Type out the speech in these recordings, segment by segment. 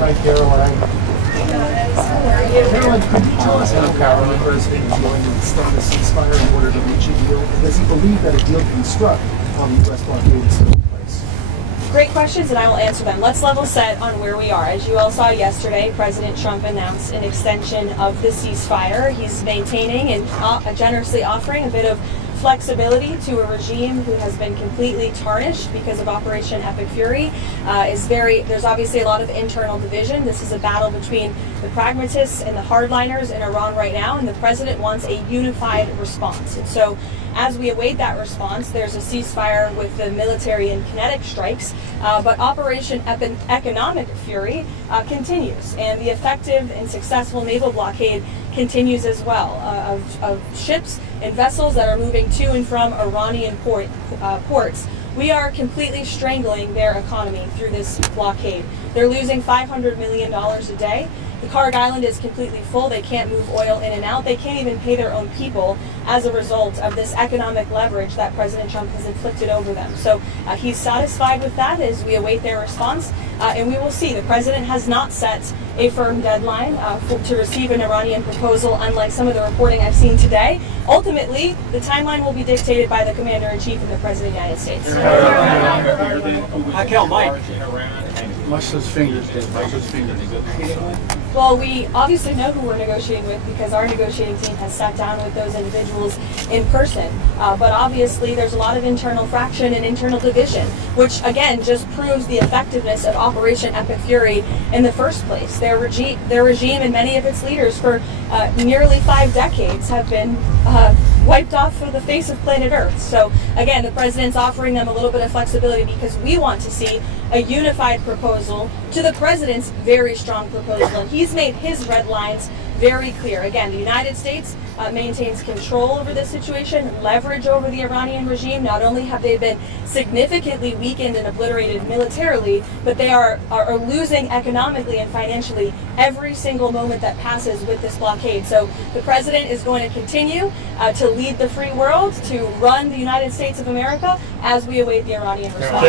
Hi, Caroline. Caroline, could you tell us how the president joined in extend the ceasefire in order to reach a deal? Does he believe that a deal can be struck on the U.S. blockade is still in place? Great questions, and I will answer them. Let's level set on where we are. As you all saw yesterday, President Trump announced an extension of the ceasefire. He's maintaining and generously offering a bit of flexibility to a regime who has been completely tarnished because of Operation Epic Fury. There's obviously a lot of internal division. This is a battle between the pragmatists and the hardliners in Iran right now, and the president wants a unified response. And so as we await that response, there's a ceasefire with the military and kinetic strikes, but Operation Economic Fury continues, and the effective and successful naval blockade continues as well, of ships and vessels that are moving to and from Iranian ports. We are completely strangling their economy through this blockade. They're losing $500 million a day. The Karg Island is completely full. They can't move oil in and out. They can't even pay their own people as a result of this economic leverage that President Trump has inflicted over them. So he's satisfied with that as we await their response, and we will see. The president has not set a firm deadline to receive an Iranian proposal, unlike some of the reporting I've seen today. Ultimately, the timeline will be dictated by the Commander-in-Chief and the President of the United States. Much those fingers did. Much those fingers. Well, we obviously know who we're negotiating with because our negotiating team has sat down with those individuals in person. But obviously there's a lot of internal fraction and internal division, which again just proves the effectiveness of Operation Epic Fury in the first place. Their regime and many of its leaders for nearly 5 decades have been wiped off of the face of planet Earth. So again, the president's offering them a little bit of flexibility because we want to see a unified proposal to the president's very strong proposal. And he's made his red lines very clear. Again, the United States maintains control over this situation, leverage over the Iranian regime. Not only have they been significantly weakened and obliterated militarily, but they are losing economically and financially every single moment that passes with this blockade. So the president is going to continue to lead the free world, to run the United States of America as we await the Iranian response.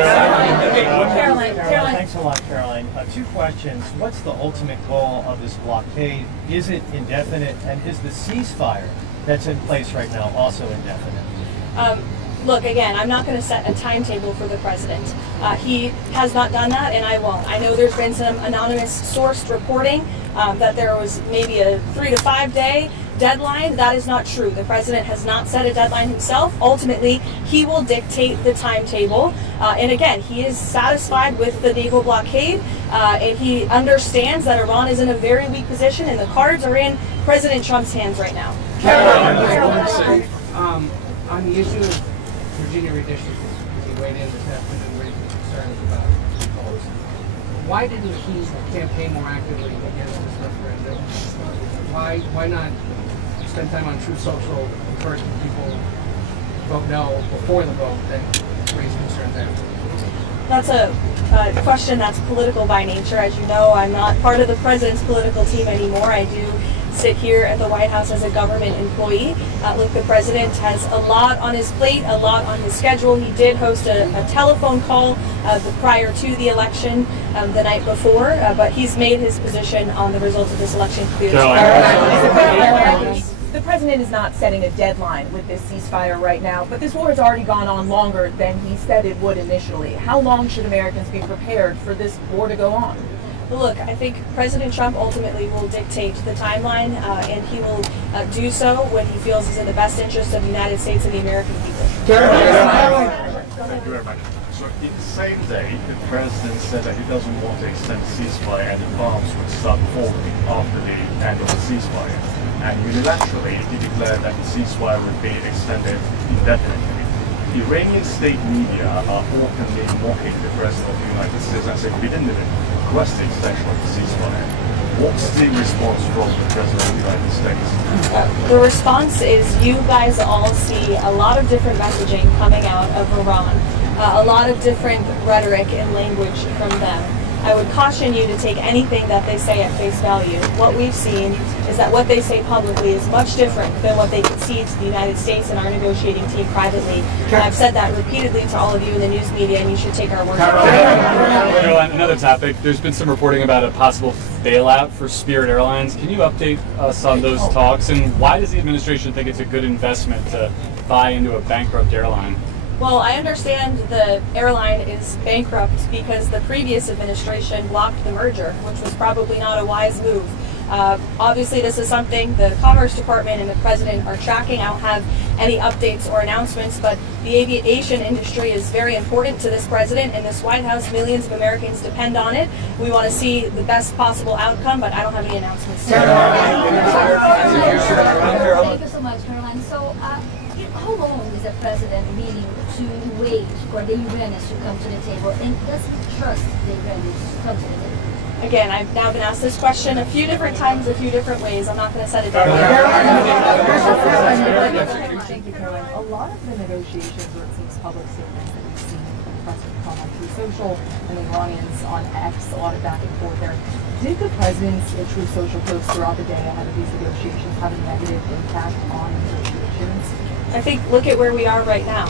Caroline. Thanks a lot, Caroline. 2 questions. What's the ultimate goal of this blockade? Is it indefinite? And is the ceasefire that's in place right now also indefinite? Look, again, I'm not going to set a timetable for the president. He has not done that, and I won't. I know there's been some anonymous sourced reporting that there was maybe a 3 to 5 day deadline. That is not true. The president has not set a deadline himself. Ultimately, he will dictate the timetable. And again, he is satisfied with the naval blockade, and he understands that Iran is in a very weak position, and the cards are in President Trump's hands right now. On the issue of Virginia redistricting, he weighed in this afternoon raising concerns about polls. Why didn't he campaign more actively against this referendum? Why not spend time on Truth Social encouraging people to vote no before the vote, then raise concerns after? That's a question that's political by nature. As you know, I'm not part of the president's political team anymore. I do sit here at the White House as a government employee. Look, the president has a lot on his plate, a lot on his schedule. He did host a telephone call prior to the election the night before, but he's made his position on the results of this election clear. The president is not setting a deadline with this ceasefire right now, but this war has already gone on longer than he said it would initially. How long should Americans be prepared for this war to go on? Look, I think President Trump ultimately will dictate the timeline, and he will do so when he feels is in the best interest of the United States and the American people. Thank you very much. So in the same day, the president said that he doesn't want to extend the ceasefire and the bombs would start falling after the end of the ceasefire. And unilaterally, he declared that the ceasefire would be extended indefinitely. Iranian state media are openly mocking the President of the United States and saying we didn't even request the extension of the ceasefire. What's the response from the President of the United States? The response is you guys all see a lot of different messaging coming out of Iran, a lot of different rhetoric and language from them. I would caution you to take anything that they say at face value. What we've seen is that what they say publicly is much different than what they concede to the United States and our negotiating team privately. And I've said that repeatedly to all of you in the news media, and you should take our word for it. Caroline, another topic. There's been some reporting about a possible bailout for Spirit Airlines. Can you update us on those talks, and why does the administration think it's a good investment to buy into a bankrupt airline? Well, I understand the airline is bankrupt because the previous administration blocked the merger, which was probably not a wise move. Obviously, this is something the Commerce Department and the President are tracking. I don't have any updates or announcements, but the aviation industry is very important to this President and this White House. Millions of Americans depend on it. We want to see the best possible outcome, but I don't have any announcements. Thank you so much, Caroline. So, how long is the President willing to wait for the Iranians to come to the table, and does he trust the Iranians to come to the table? Again, I've now been asked this question a few different times, a few different ways. I'm not going to set a deadline. Thank you, Caroline. A lot of the negotiations, or it seems public statements that we've seen from the President come on Truth Social and the Iranians on X, a lot of back and forth there. Did the President's Truth Social posts throughout the day ahead of these negotiations have a negative impact on negotiations? I think look at where we are right now.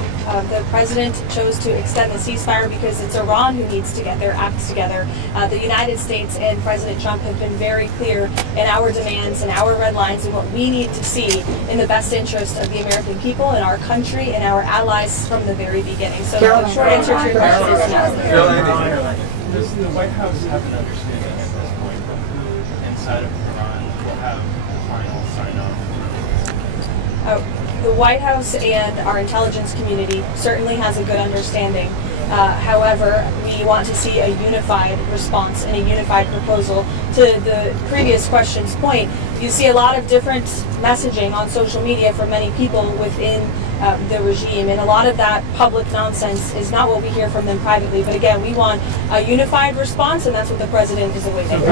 The President chose to extend the ceasefire because it's Iran who needs to get their acts together. The United States and President Trump have been very clear in our demands and our red lines and what we need to see in the best interest of the American people and our country and our allies from the very beginning. So the short answer to your question is yes. Does the White House have an understanding at this point of who inside of Iran will have the final sign-off? The White House and our intelligence community certainly has a good understanding. However, we want to see a unified response and a unified proposal. To the previous question's point, you see a lot of different messaging on social media from many people within the regime, and a lot of that public nonsense is not what we hear from them privately. But again, we want a unified response, and that's what the President is awaiting.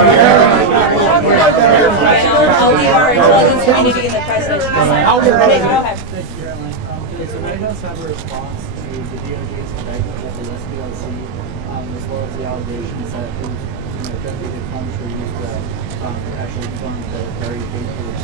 I'll leave our intelligence community and the President to decide. Go ahead. Does the White House have a response to the DOJ's indictment of the SPLC, as well as the allegations that dedicated funds were used to actually fund the very dangerous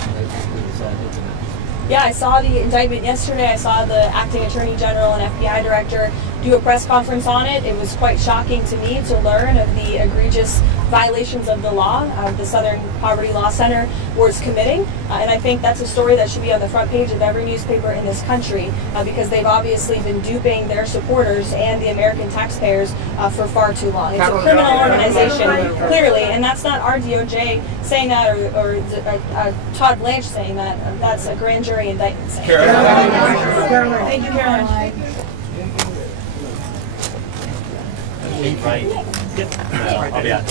Yeah, I saw the indictment yesterday. I saw the acting attorney general and FBI director do a press conference on it. It was quite shocking to me to learn of the egregious violations of the law the Southern Poverty Law Center was committing. And I think that's a story that should be on the front page of every newspaper in this country because they've obviously been duping their supporters and the American taxpayers for far too long. It's a criminal organization, clearly, and that's not our DOJ saying that or Todd Blanche saying that. That's a grand jury indictment saying. Caroline. Thank you, Caroline. Right. I'll be out.